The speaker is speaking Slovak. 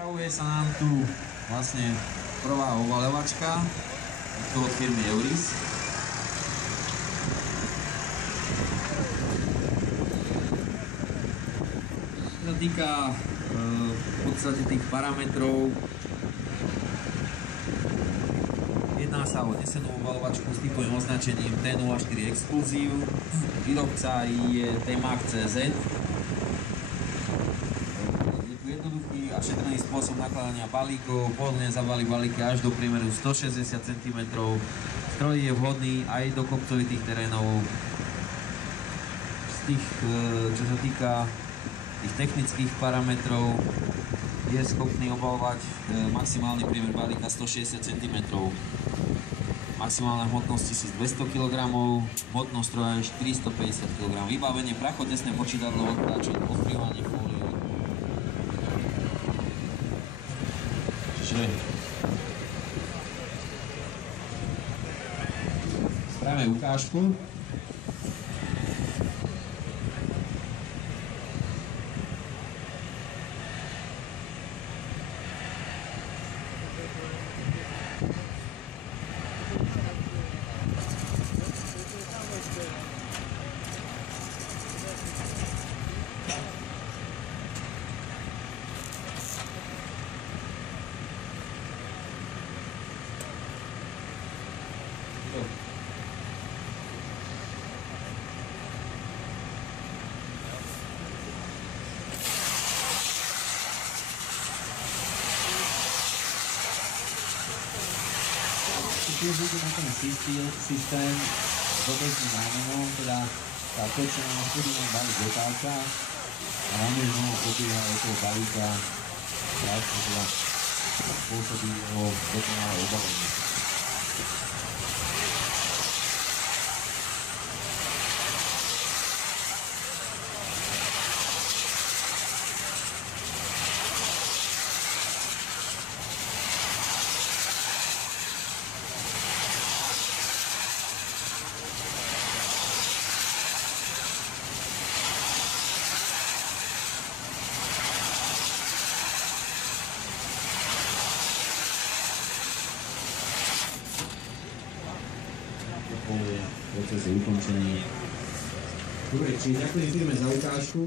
Pripravuje sa nám tu vlastne prvá obalovačka od firmy Euris. Čo sa týka v podstate tých parametrov, jedná sa o nesenú obalovačku s typovým označením T04 Exclusive. Výrobca je T-Max CZ. Je tu jednoduchý a šetrný spôsob nakladania balíkov. Pohodlne zabali balíky až do priemeru 160 cm. Stroj je vhodný aj do kopcovitých terénov. Z tých, čo sa týka tých technických parametrov, je schopný obalovať maximálny priemer balíka 160 cm. Maximálna hmotnosť 1200 kg, hmotnosť stroja je 450 kg. Vybavenie prachotesné počítadlo, odkláčok, odkrývanie fólie. Čiže spravíme ukážku. Tiež bude na ten systém s obežným rámenom, teda tá točená studijná balík otáča a rámen znovu pobieha okolo balíka, krásne teda spôsobí jeho dokonalé obalenie. Proces je ukončený. Dobre, čiže ďakujem firme za ukážku.